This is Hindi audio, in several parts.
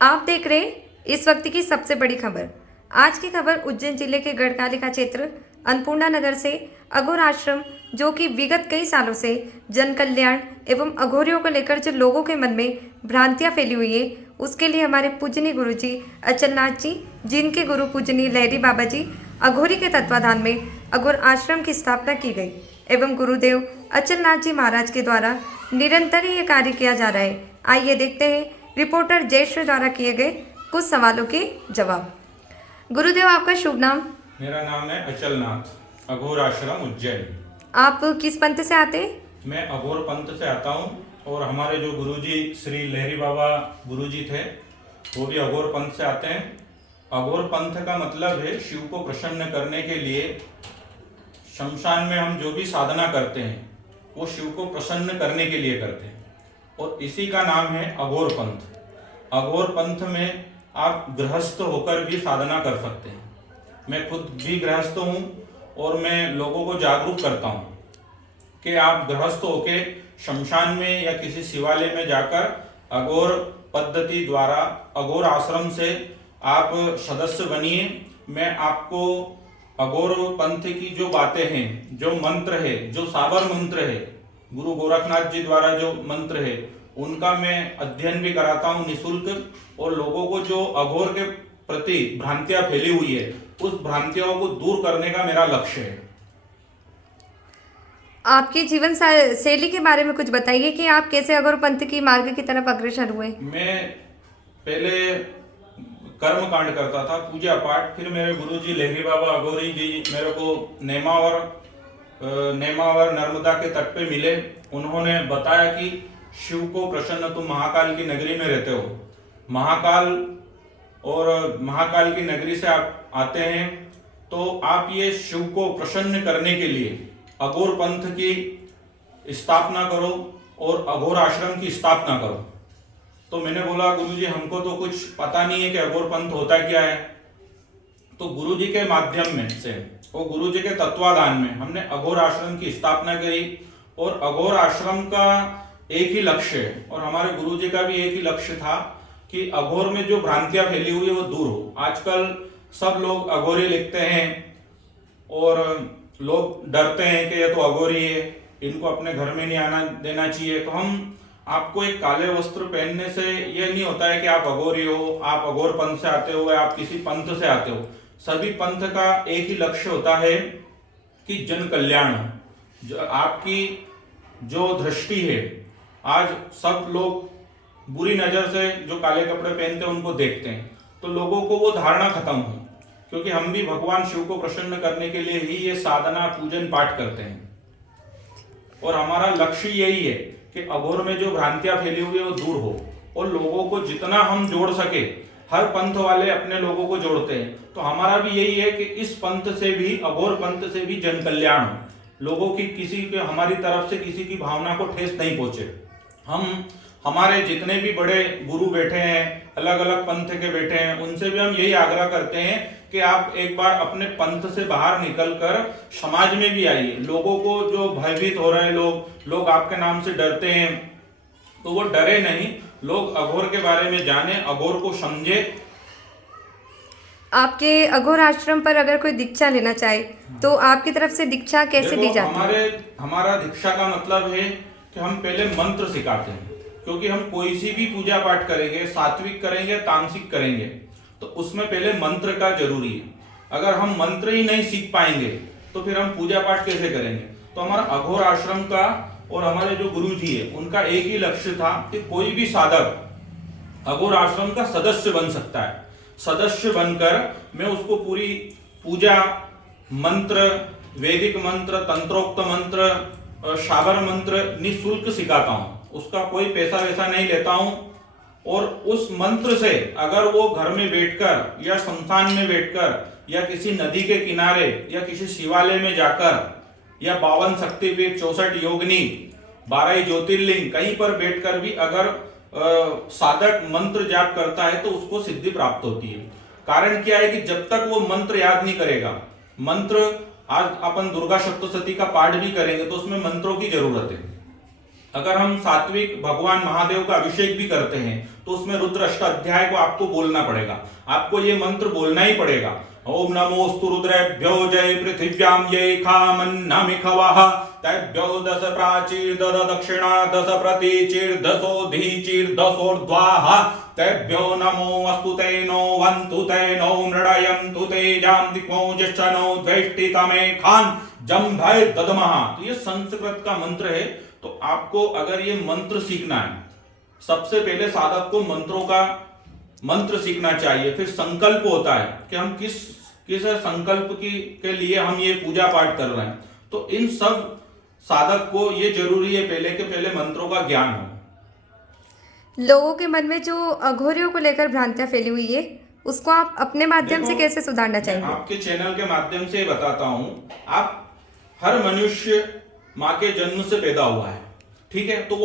आप देख रहे इस वक्त की सबसे बड़ी खबर। आज की खबर उज्जैन जिले के गढ़कालिका क्षेत्र अन्नपूर्णा नगर से अघोर आश्रम, जो कि विगत कई सालों से जन कल्याण एवं अघोरियों को लेकर जो लोगों के मन में भ्रांतियां फैली हुई है, उसके लिए हमारे पूजनीय गुरु जी अचलनाथ जी, जिनके गुरु पूजनीय लहरी बाबा जी अघोरी के तत्वाधान में अघोर आश्रम की स्थापना की गई एवं गुरुदेव अचलनाथ जी महाराज के द्वारा निरंतर ही ये कार्य किया जा रहा है। आइए देखते हैं रिपोर्टर जयश्री द्वारा किए गए कुछ सवालों के जवाब। गुरुदेव, आपका शुभ नाम? मेरा नाम है अचलनाथ, अघोर आश्रम उज्जैन। आप किस पंथ से आते हैं? मैं अघोर पंथ से आता हूँ और हमारे जो गुरुजी श्री लहरी बाबा गुरुजी थे वो भी अघोर पंथ से आते हैं। अघोर पंथ का मतलब है शिव को प्रसन्न करने के लिए शमशान में हम जो भी साधना करते हैं वो शिव को प्रसन्न करने के लिए करते हैं और इसी का नाम है अघोर पंथ। अघोर पंथ में आप गृहस्थ होकर भी साधना कर सकते हैं। मैं खुद भी गृहस्थ हूँ और मैं लोगों को जागरूक करता हूँ कि आप गृहस्थ होके शमशान में या किसी शिवालय में जाकर अघोर पद्धति द्वारा अघोर आश्रम से आप सदस्य बनिए। मैं आपको अघोर पंथ की जो बातें हैं, जो मंत्र है, जो साबर मंत्र है, गुरु गोरखनाथ जी द्वारा जो मंत्र है, उनका मैं अध्ययन भी कराता हूँ निःशुल्क। और लोगों को जो अघोर के प्रति भ्रांतियां फैली हुई है, उस भ्रांतियों को दूर करने का मेरा लक्ष्य है। आपकी जीवन शैली के बारे में कुछ बताइए कि आप कैसे अघोर पंथ की मार्ग की तरफ अग्रसर हुए। मैं पहले कर्म कांड करता था, पूजा पाठ। फिर मेरे गुरुजी लहरी बाबा अघोरी जी मेरे को नेमावर नर्मदा के तट पे मिले। उन्होंने बताया कि शिव को प्रसन्न, तुम महाकाल की नगरी में रहते हो, महाकाल की नगरी से आप आते हैं, तो आप ये शिव को प्रसन्न करने के लिए अघोर पंथ की स्थापना करो और अघोर आश्रम की स्थापना करो। तो मैंने बोला गुरुजी, हमको तो कुछ पता नहीं है कि अघोर पंथ होता क्या है। तो गुरुजी के माध्यम में से और गुरुजी के तत्वाधान में हमने अघोर आश्रम की स्थापना करी। और अघोर आश्रम का एक ही लक्ष्य है और हमारे गुरुजी का भी एक ही लक्ष्य था कि अघोर में जो भ्रांतियां फैली हुई है वो दूर हो। आजकल सब लोग अघोरी लिखते हैं और लोग डरते हैं कि ये तो अघोरी है, इनको अपने घर में नहीं आना देना चाहिए। तो हम आपको एक काले वस्त्र पहनने से ये नहीं होता है कि आप अघोरी हो, आप अघोर पंथ से आते हो या आप किसी पंथ से आते हो। सभी पंथ का एक ही लक्ष्य होता है कि जन कल्याण हो। जो आपकी जो दृष्टि है, आज सब लोग बुरी नजर से जो काले कपड़े पहनते हैं उनको देखते हैं, तो लोगों को वो धारणा खत्म हो, क्योंकि हम भी भगवान शिव को प्रसन्न करने के लिए ही ये साधना पूजन पाठ करते हैं। और हमारा लक्ष्य यही है कि अघोर में जो भ्रांतियां फैली हुई है वो दूर हो और लोगों को जितना हम जोड़ सके। हर पंथ वाले अपने लोगों को जोड़ते हैं, तो हमारा भी यही है कि इस पंथ से भी, अघोर पंथ से भी जन कल्याण हो, लोगों की किसी के, हमारी तरफ से किसी की भावना को ठेस नहीं पहुंचे। हमारे जितने भी बड़े गुरु बैठे हैं, अलग अलग पंथ के बैठे हैं, उनसे भी हम यही आग्रह करते हैं कि आप एक बार अपने पंथ से बाहर निकलकर समाज में भी आइए। लोगों को जो भयभीत हो रहे हैं, लोग आपके नाम से डरते हैं, तो वो डरे नहीं, लोग अघोर के बारे में जाने, अघोर को समझे। आपके अघोर आश्रम पर अगर कोई दीक्षा लेना चाहे तो आपकी तरफ से दीक्षा कैसे दी जाती है? हमारा दीक्षा का मतलब है कि हम पहले मंत्र सिखाते हैं, क्योंकि हम कोई सी भी पूजा पाठ करेंगे, सात्विक करेंगे, तामसिक करेंगे, तो उसमें पहले मंत्र का जरूरी है। अगर हम मंत्र ही नहीं सीख पाएंगे तो फिर हम पूजा पाठ कैसे करेंगे। तो हमारा अघोर आश्रम का और हमारे जो गुरु जी है उनका एक ही लक्ष्य था कि कोई भी साधक अघोर आश्रम का सदस्य बन सकता है। सदस्य बनकर मैं उसको पूरी पूजा, मंत्र, वैदिक मंत्र, तंत्रोक्त मंत्र, साबर मंत्र निःशुल्क सिखाता हूँ। उसका कोई पैसा वैसा नहीं लेता हूँ। और उस मंत्र से अगर वो घर में बैठकर या शमशान में बैठकर या किसी नदी के किनारे या किसी शिवालय में जाकर या 52 शक्तिपीठ, 64 योगिनी, 12 ज्योतिर्लिंग, कहीं पर बैठकर भी अगर साधक मंत्र जाप करता है तो उसको सिद्धि प्राप्त होती है। कारण क्या है कि जब तक वो मंत्र याद नहीं करेगा, मंत्र, आज अपन दुर्गा सप्तशती का पाठ भी करेंगे तो उसमें मंत्रों की जरूरत है। अगर हम सात्विक भगवान महादेव का अभिषेक भी करते हैं तो उसमें रुद्र अष्टाध्याय को आपको बोलना पड़ेगा, आपको ये मंत्र बोलना ही पड़ेगा। ओम नमोस्तु रुद्रेभ्यो जय पृथिव्याम ये खामन्नमिखवः तेभ्यो दश प्राचीर दद दक्षिणा दश प्रतीचीर दशोधीचीर दशोर्ध्वाः तेभ्यो नमो अस्तु ते नो वन्तु ते नो मृडयन्तु तेजां दिक्मो जिष्ठनो द्वेष्टितमे खान जम्भय ददमः। तो ये संस्कृत का मंत्र है। तो आपको अगर ये मंत्र सीखना है, सबसे पहले साधक को मंत्रों का मंत्र सीखना चाहिए, फिर संकल्प होता है कि हम किस संकल्प के लिए हम ये पूजा पाठ कर रहे हैं। तो इन सब साधक को ये जरूरी है पहले के पहले मंत्रों का ज्ञान हो। लोगों के मन में जो अघोरियों को लेकर भ्रांतियां फैली हुई है, उसको आप अपने माध्यम से कैसे सुधारना चाहेंगे? आपके चैनल के माध्यम से बताता हूं। आप हर मनुष्य माँ के जन्म से पैदा हुआ है, ठीक है, तो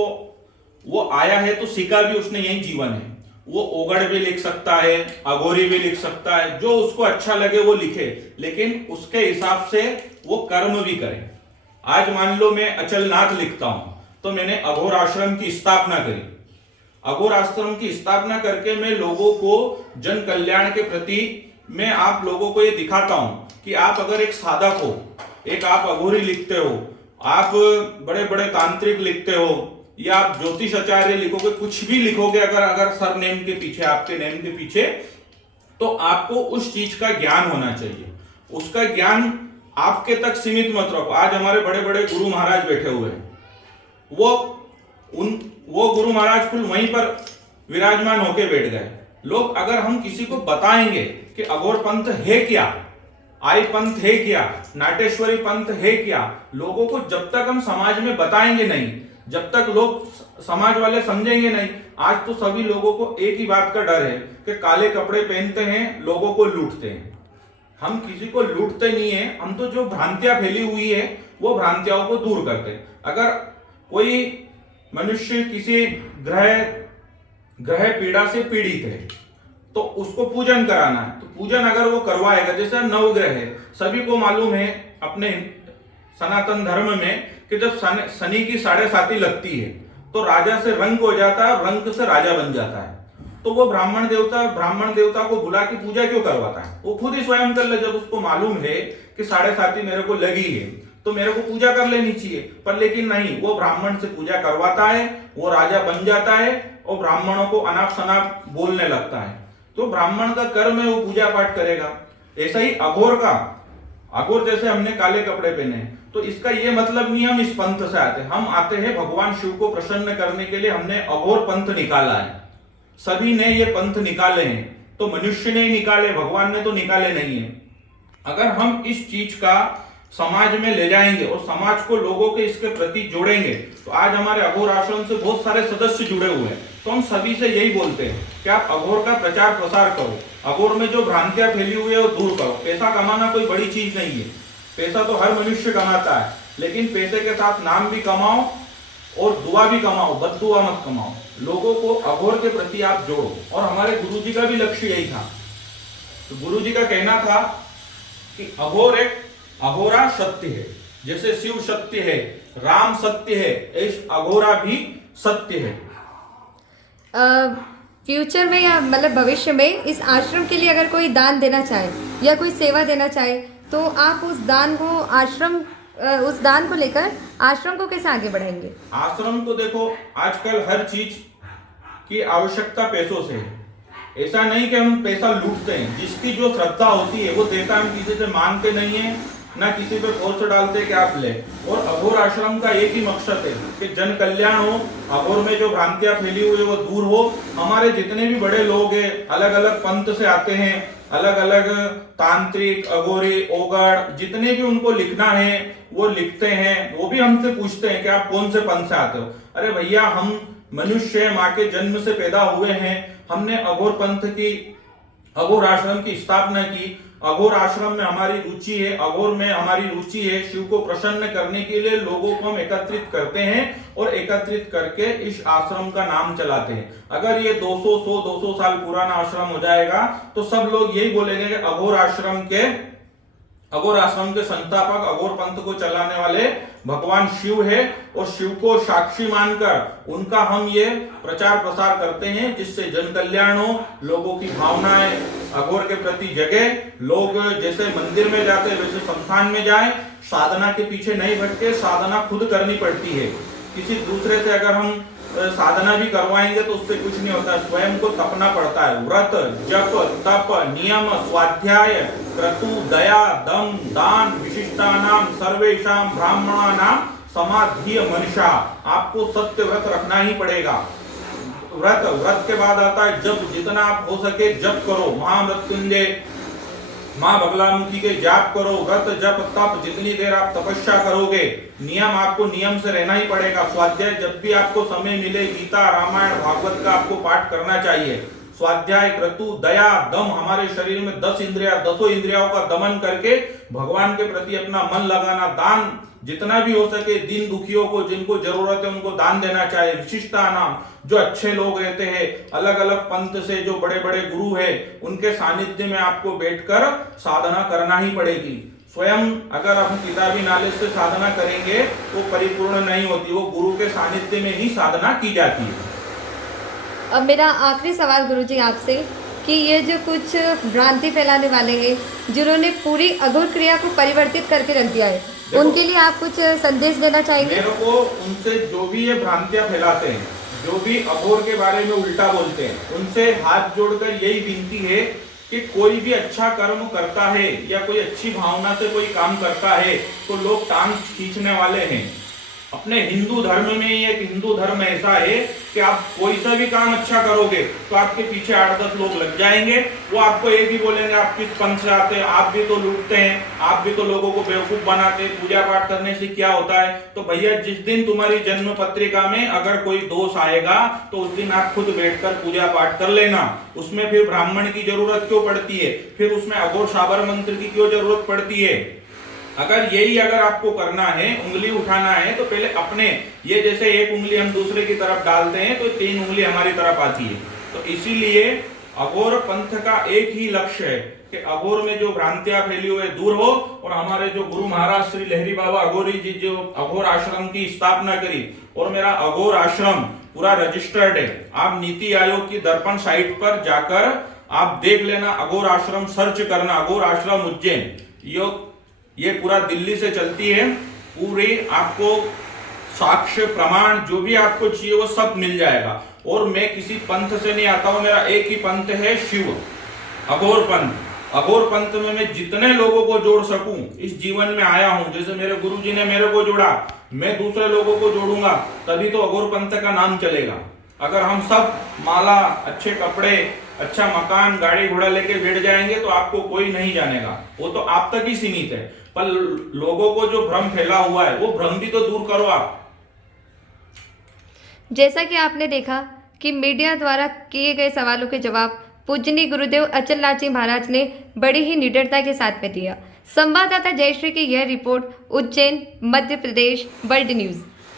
वो आया है तो सीखा भी उसने यही जीवन है। वो ओगड़ भी लिख सकता है, अघोरी भी लिख सकता है, जो उसको अच्छा लगे वो लिखे, लेकिन उसके हिसाब से वो कर्म भी करे। आज मान लो मैं अचलनाथ लिखता हूं तो मैंने अघोर आश्रम की स्थापना करी। अघोर आश्रम की स्थापना करके मैं लोगों को जन कल्याण के प्रति मैं आप लोगों को ये दिखाता हूं कि आप अगर एक साधक हो, एक आप अघोरी लिखते हो, आप बड़े बड़े तांत्रिक लिखते हो, या आप ज्योतिष आचार्य लिखोगे, कुछ भी लिखोगे अगर सरनेम के पीछे, आपके नेम के पीछे, तो आपको उस चीज का ज्ञान होना चाहिए। उसका ज्ञान आपके तक सीमित मत रखो। आज हमारे बड़े बड़े गुरु महाराज बैठे हुए हैं, वो गुरु महाराज कुल वहीं पर विराजमान होके बैठ गए। लोग अगर हम किसी को बताएंगे कि अघोर पंथ है क्या, आई पंथ है क्या, नाटेश्वरी पंथ है क्या, लोगों को जब तक हम समाज में बताएंगे नहीं, जब तक लोग समाज वाले समझेंगे नहीं। आज तो सभी लोगों को एक ही बात का डर है कि काले कपड़े पहनते हैं, लोगों को लूटते हैं। हम किसी को लूटते नहीं है, हम तो जो भ्रांतियां फैली हुई है वो भ्रांतियों को दूर करते हैं। अगर कोई मनुष्य किसी ग्रह पीड़ा से पीड़ित है तो उसको पूजन कराना है, तो पूजन अगर वो करवाएगा, जैसे नवग्रह है, सभी को मालूम है अपने सनातन धर्म में कि जब शनि की 7.5 लगती है तो राजा से रंक हो जाता है, रंक से राजा बन जाता है। तो वो ब्राह्मण देवता को बुला के पूजा क्यों करवाता है? वो खुद ही स्वयं कर ले। जब उसको मालूम है कि 7.5 मेरे को लगी है तो मेरे को पूजा कर लेनी चाहिए, पर लेकिन नहीं, वो ब्राह्मण से पूजा करवाता है, वो राजा बन जाता है और ब्राह्मणों को अनाप शनाप बोलने लगता है। तो ब्राह्मण का कर्म है, वो पूजा पाठ करेगा। ऐसा ही अघोर जैसे हमने काले कपड़े पहने, तो इसका ये मतलब नहीं हम इस पंथ से आते, हम आते हैं भगवान शिव को प्रसन्न करने के लिए। हमने अघोर पंथ निकाला है, सभी ने ये पंथ निकाले हैं, तो मनुष्य ने ही निकाले, भगवान ने तो निकाले नहीं है। अगर हम इस चीज का समाज में ले जाएंगे और समाज को लोगों के इसके प्रति जोड़ेंगे, तो आज हमारे अघोर आश्रम से बहुत सारे सदस्य जुड़े हुए हैं, तो हम सभी से यही बोलते हैं कि आप अघोर का प्रचार प्रसार करो, अघोर में जो भ्रांतियां फैली हुई है वो दूर करो। पैसा कमाना कोई बड़ी चीज नहीं है, पैसा तो हर मनुष्य कमाता है, लेकिन पैसे के साथ नाम भी कमाओ और दुआ भी कमाओ, बद्दुआ मत कमाओ। लोगों को अघोर के प्रति आप जोड़ो। और हमारे गुरुजी का भी लक्ष्य यही था। तो गुरुजी का कहना था कि अघोरा सत्य है, जैसे शिव सत्य है, राम सत्य है, इस अघोरा भी सत्य है। फ्यूचर में या मतलब भविष्य में इस आश्रम के लिए अगर कोई दान देना चाहे या कोई सेवा देना चाहे, तो आप उस दान को लेकर आश्रम को कैसे आगे बढ़ाएंगे? आश्रम को देखो, आजकल हर चीज की आवश्यकता पैसों से है। ऐसा नहीं कि हम पैसा लूटते हैं, जिसकी जो श्रद्धा होती है वो देता है। हम किसी से मांगते नहीं है, ना किसी पे फोर्स डालते कि आप ले। और अघोर आश्रम का एक ही मकसद है कि जन कल्याण हो, अघोर में जो भ्रांतियां फैली हुई है वो दूर हो। हमारे जितने भी बड़े लोग हैं, अलग अलग पंथ से आते हैं, अलग अलग तांत्रिक, अघोरी, ओगड़, जितने भी उनको लिखना है वो लिखते हैं। वो भी हमसे पूछते हैं कि आप कौन से पंथ से आते हो। अरे भैया, हम मनुष्य माँ के जन्म से पैदा हुए हैं, हमने अघोर पंथ की, अघोर आश्रम की स्थापना की। अघोर आश्रम में हमारी रुचि है, अघोर में हमारी रुचि है। शिव को प्रसन्न करने के लिए लोगों को हम एकत्रित करते हैं और एकत्रित करके इस आश्रम का नाम चलाते हैं। अगर ये 200 साल पुराना आश्रम हो जाएगा तो सब लोग यही बोलेंगे कि अघोर आश्रम के अघोर आश्रम के संस्थापक, अघोर पंथ को चलाने वाले भगवान शिव है और शिव को साक्षी मानकर उनका हम ये प्रचार प्रसार करते हैं, जिससे जन कल्याण हो, लोगों की भावनाएं अघोर के प्रति जगे, लोग जैसे मंदिर में जाते वैसे संस्थान में जाएं, साधना के पीछे नहीं भटके, साधना खुद करनी पड़ती है। किसी दूसरे से अगर हम साधना भी करवाएंगे तो उससे कुछ नहीं होता, स्वयं को तपना पड़ता है। व्रत, जप, तप, नियम, स्वाध्याय, क्रतु, दया, दम, दान, विशिष्टानाम सर्वेषां ब्राह्मणानां समाधि मनीषा। आपको सत्य व्रत रखना ही पड़ेगा। व्रत के बाद आता है जप, जितना आप हो सके जप करो, महामृत्युंजय माँ बगलामुखी के जाप करो, व्रत जप तप, जितनी देर आप तपस्या करोगे, नियम आपको नियम से रहना ही पड़ेगा। स्वाध्याय जब भी आपको समय मिले, गीता, रामायण, भागवत का आपको पाठ करना चाहिए। स्वाध्याय, क्रतु, दया, दम, हमारे शरीर में 10 इंद्रिया, 10 इंद्रियों का दमन करके भगवान के प्रति अपना मन लगाना। दान जितना भी हो सके, दीन दुखियों को, जिनको जरूरत है उनको दान देना चाहिए। विशिष्टा नाम, जो अच्छे लोग रहते हैं, अलग अलग पंथ से जो बड़े बड़े गुरु हैं, उनके सानिध्य में आपको बैठकर साधना करना ही पड़ेगी। स्वयं अगर हम किताबी नॉलेज से साधना करेंगे तो परिपूर्ण नहीं होती, वो गुरु के सानिध्य में ही साधना की जाती है। अब मेरा आखिरी सवाल गुरुजी आपसे कि ये जो कुछ भ्रांति फैलाने वाले हैं, जिन्होंने पूरी अघोर क्रिया को परिवर्तित करके रख दिया है, उनके लिए आप कुछ संदेश देना चाहेंगे? मेरे को उनसे जो भी ये भ्रांतियां फैलाते हैं, जो भी अघोर के बारे में उल्टा बोलते हैं, उनसे हाथ जोड़कर यही विनती है कि कोई भी अच्छा कर्म करता है या कोई अच्छी भावना से कोई काम करता है तो लोग टांग खींचने वाले हैं। अपने हिंदू धर्म में ही एक हिंदू धर्म ऐसा है कि आप कोई सा भी काम अच्छा करोगे तो आपके पीछे 8-10 लोग लग जाएंगे। वो आपको एक ही बोलेंगे आप किस पंथ से आते हैं, आप भी तो लूटते हैं, आप भी तो लोगों को बेवकूफ बनाते हैं, पूजा पाठ करने से क्या होता है। तो भैया, जिस दिन तुम्हारी जन्म पत्रिका में अगर कोई दोष आएगा तो उस दिन आप खुद बैठकर पूजा पाठ कर लेना। उसमें फिर ब्राह्मण की जरूरत क्यों पड़ती है, फिर उसमें अघोर साबर मंत्र की क्यों जरूरत पड़ती है। अगर आपको करना है, उंगली उठाना है, तो पहले अपने, ये जैसे एक उंगली हम दूसरे की तरफ डालते हैं तो 3 उंगली हमारी तरफ आती है। तो इसीलिए अघोर पंथ का एक ही लक्ष्य है कि अघोर में जो भ्रांतियां फैली हुई दूर हो, और हमारे जो गुरु महाराज श्री लहरी बाबा अघोरी जी जो अघोर आश्रम की स्थापना करी, और मेरा अघोर आश्रम पूरा रजिस्टर्ड है। आप नीति आयोग की दर्पण साइट पर जाकर आप देख लेना, अघोर आश्रम सर्च करना, अघोर आश्रम उज्जैन, ये पूरा दिल्ली से चलती है। पूरे आपको साक्ष्य प्रमाण जो भी आपको चाहिए वो सब मिल जाएगा। और मैं किसी पंथ से नहीं आता हूं, मेरा एक ही पंथ है, शिव अघोर पंथ। अघोर पंथ में मैं जितने लोगों को जोड़ सकूं इस जीवन में आया हूं। जैसे मेरे गुरुजी ने मेरे को जोड़ा, मैं दूसरे लोगों को जोड़ूंगा, तभी तो अघोर पंथ का नाम चलेगा। अगर हम सब माला, अच्छे कपड़े, अच्छा मकान, गाड़ी घोड़ा लेके बैठ जाएंगे तो आपको कोई नहीं जानेगा, वो तो आप तक ही सीमित है। पर लोगों को जो भ्रम फैला हुआ है वो भ्रम भी तो दूर करो आप। जैसा कि आपने देखा कि मीडिया द्वारा किए गए सवालों के जवाब पूजनीय गुरुदेव अचलनाथ जी महाराज ने बड़ी ही निडरता के साथ में दिया। संवाददाता जयश्री की यह report, Ujjain, Madhya Pradesh, world news.